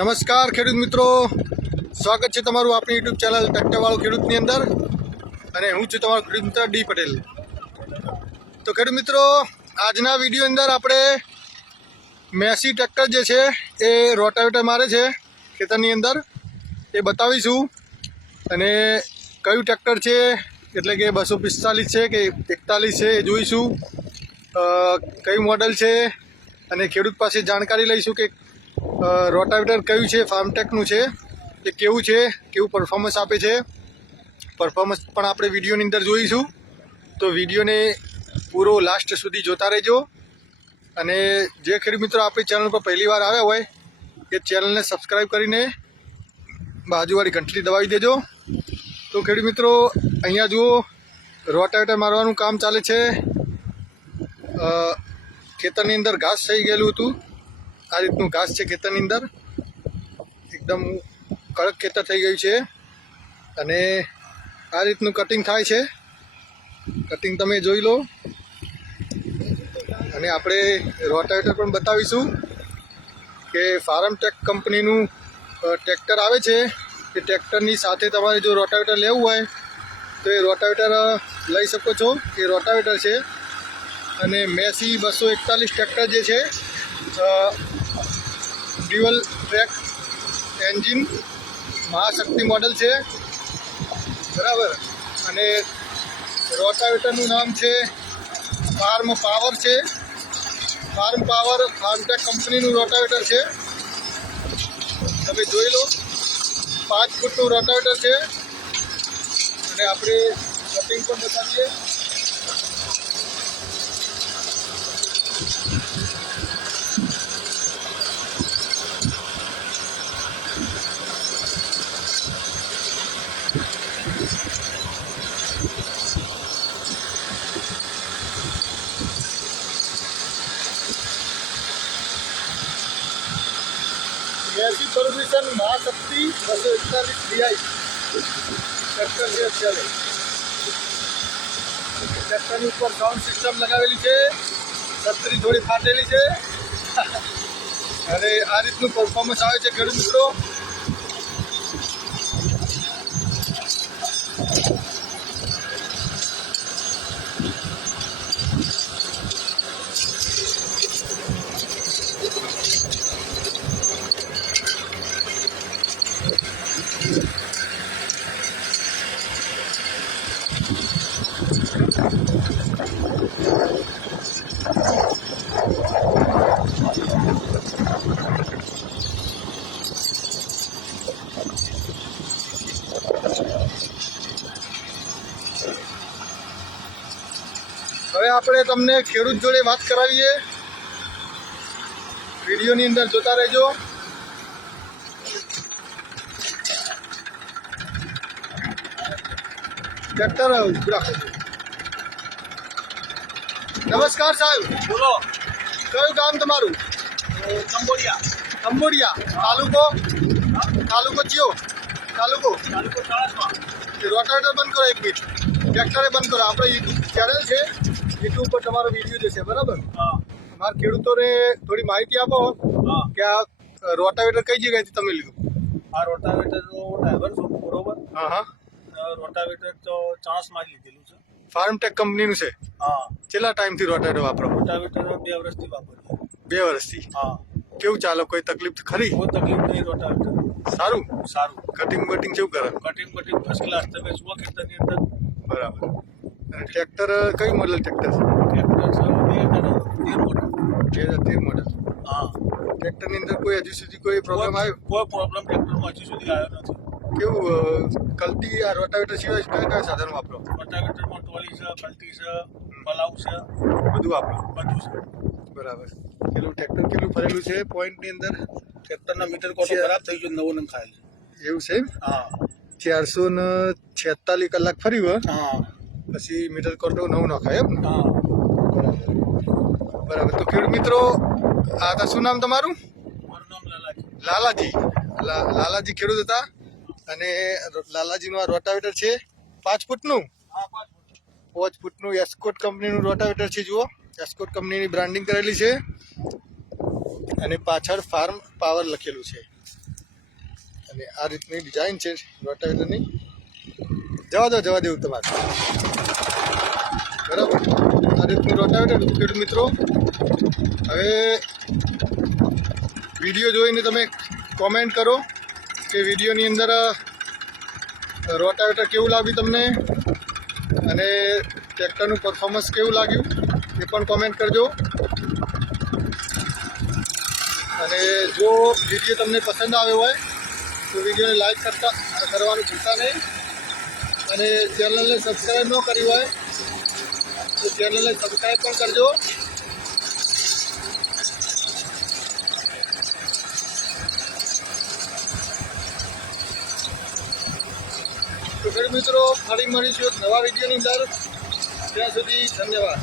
નમસ્કાર ખેડૂત મિત્રો, સ્વાગત છે તમારું આપણી યુટ્યુબ ચેનલ ટ્રેક્ટરવાળો ખેડૂતની અંદર. અને હું છું તમારો ખેડૂત મિત્ર ડી પટેલ. તો ખેડૂત મિત્રો, આજના વિડીયો અંદર આપણે મેસી ટ્રેક્ટર જે છે એ રોટાવેટર મારે છે ખેતરની અંદર, એ બતાવીશું. અને કયું ટ્રેક્ટર છે, એટલે કે 245 છે કે 41 છે એ જોઈશું. કયું મોડલ છે અને ખેડૂત પાસે જાણકારી લઈશું કે રોટાવેટર કયું છે, ફાર્મટેકનું છે, એ કેવું છે, કેવું પરફોર્મન્સ આપે છે. પરફોર્મન્સ પણ આપણે વિડીયોની અંદર જોઈશું. તો વિડીયોને પૂરો લાસ્ટ સુધી જોતા રહેજો. અને જે ખેડૂત મિત્રો આપણી ચેનલ પર પહેલી વાર આવ્યા હોય એ ચેનલને સબસ્ક્રાઈબ કરીને બાજુવાળી ઘંટડી દબાવી દેજો. તો ખેડૂત મિત્રો, અહીંયા જુઓ રોટાવેટર મારવાનું કામ ચાલે છે. ખેતરની અંદર ઘાસ થઈ ગયેલું હતું. આ રીતનું ઘાસ છે ખેતરની અંદર, એકદમ કડક ખેતર થઈ ગયું છે. અને આ રીતનું કટિંગ થાય છે. કટિંગ તમે જોઈ લો. અને આપણે રોટાવેટર પણ બતાવીશું કે ફાર્મટેક કંપનીનું ટ્રેક્ટર આવે છે. એ ટ્રેક્ટરની સાથે તમારે જો રોટાવેટર લેવું હોય તો એ રોટાવેટર લઈ શકો છો. એ રોટાવેટર છે. અને મેસી 241 ટ્રેક્ટર જે છે, dual track engine Mahashakti model છે, બરાબર. અને રોટાવેટરનું નામ છે ફાર્મ પાવર છે. ફાર્મ પાવર ફાર્મટેક કંપનીનું રોટાવેટર છે. તમે જોઈ લો, 5 ફૂટનું રોટાવેટર છે. અને આપણે કટિંગ પણ બતાવીએ. Massey Fergusson Mahashakti 241 DI tractor છે. અત્યારે ટ્રેક્ટરની ઉપર સાઉન્ડ સિસ્ટમ લગાવેલી છે. છત્રી થોડી ફાટેલી છે. અને આ રીતનું પરફોર્મન્સ આવે છે ખેડૂત મિત્રો. હવે આપણે તમને ખેડૂત જોડે વાત કરાવીએ. વિડીયોની અંદર જોતા રહેજો. ટ્રેક્ટર રાખો. નમસ્કાર સાહેબ, બોલો. કયું ગામ તમારું? કંબોડિયા. તાલુકો કયો? તાલુકો ચાળસમાં. રોટાવેટર બંધ કરો, 1 મિનિટ. ટ્રેક્ટરે બંધ કરો. આપણે યુટ્યુબ ચેનલ છે, યુટ્યુબ પર તમારો વિડીયો જશે, બરાબર. મારા ખેડૂતોને થોડી માહિતી આપો કે આ રોટાવેટર કઈ જગ્યાએથી તમે લીધું? આ રોટાવેટરનો ડ્રાઈવર છું, બરોબર. હા. રોટાવેટર તો ચાણસમાં જ લીધેલું છે. ફાર્મટેક કંપનીનું છે. હા. કેટલા ટાઈમથી રોટાવેટર વાપરો? રોટાવેટર 2 વર્ષથી વાપરીએ. 2 વર્ષથી. હા. કેવું ચાલે? કોઈ તકલીફ ખરી? કોઈ તકલીફ નહીં. રોટાવેટર સારું. કટિંગ કેવું કરે? Cutting first class. તમે જુઓ ખેતરની અંદર. બરાબર. અને ટ્રેક્ટર કયું મોડલ ટ્રેક્ટર છે? ટ્રેક્ટર છે 2013 મોડલ. હા. ટ્રેક્ટરની અંદર કોઈ હજુ સુધી કોઈ પ્રોબ્લેમ આવ્યો? કોઈ પ્રોબ્લેમ ટ્રેક્ટરમાં હજુ સુધી આવ્યો નથી. કેવું કલ્ટી આ રોટાવેટર સિવાય કયા સાધનો વાપરો? રોટાવેટરમાં ટોલી છે, કલ્ટી છે, પલાવ છે, બધું વાપરો. બધું છે. બરાબર. કેટલું ટ્રેક્ટર કેટલું ફરેલું છે પોઈન્ટની અંદર? ટ્રેક્ટરના મીટર કોટો ખરાબ થઈ ગયો, નવો નંખાયેલ છે. એવું છે? હા. 446 કલાક ફર્યું. હા. પછી મીટર કોટો નવું નખાય એમ ને? હા. બરાબર. તો ખેડૂત મિત્રો, આ શું નામ તમારું? મારું નામ લાલાજી. લાલાજી ખેડૂત હતા. અને લાલાજીનું આ રોટાવેટર છે 5 ફૂટનું. હા, 5 ફૂટ. 5 ફૂટનું એસ્કોટ કંપનીનું રોટાવેટર છે. જુઓ, એસ્કોટ કંપનીની બ્રાન્ડિંગ કરેલી છે. અને પાછળ ફાર્મ પાવર લખેલું છે. અને આ રીતની ડિઝાઇન છે રોટાવેટરની. જવા દેવું તમારે બરાબર. આ રીતનું રોટાવેટર ખેડૂત મિત્રો. હવે વિડીયો જોઈને તમે કોમેન્ટ કરો કે વિડીયોની અંદર રોટાવેટર કેવું લાગ્યું તમને અને ટ્રેક્ટરનું પરફોર્મન્સ કેવું લાગ્યું એ પણ કોમેન્ટ કરજો. અને જો વિડીયો તમને પસંદ આવ્યો હોય તો વિડીયોને લાઈક કરવાનું ભૂલતા નહીં. અને ચેનલને સબસ્ક્રાઈબ ન કરી હોય તો ચેનલને સબસ્ક્રાઈબ પણ કરજો. તો ખેડૂત મિત્રો ફરી મળીશું એક નવા વિડીયોની અંદર. ત્યાં સુધી ધન્યવાદ.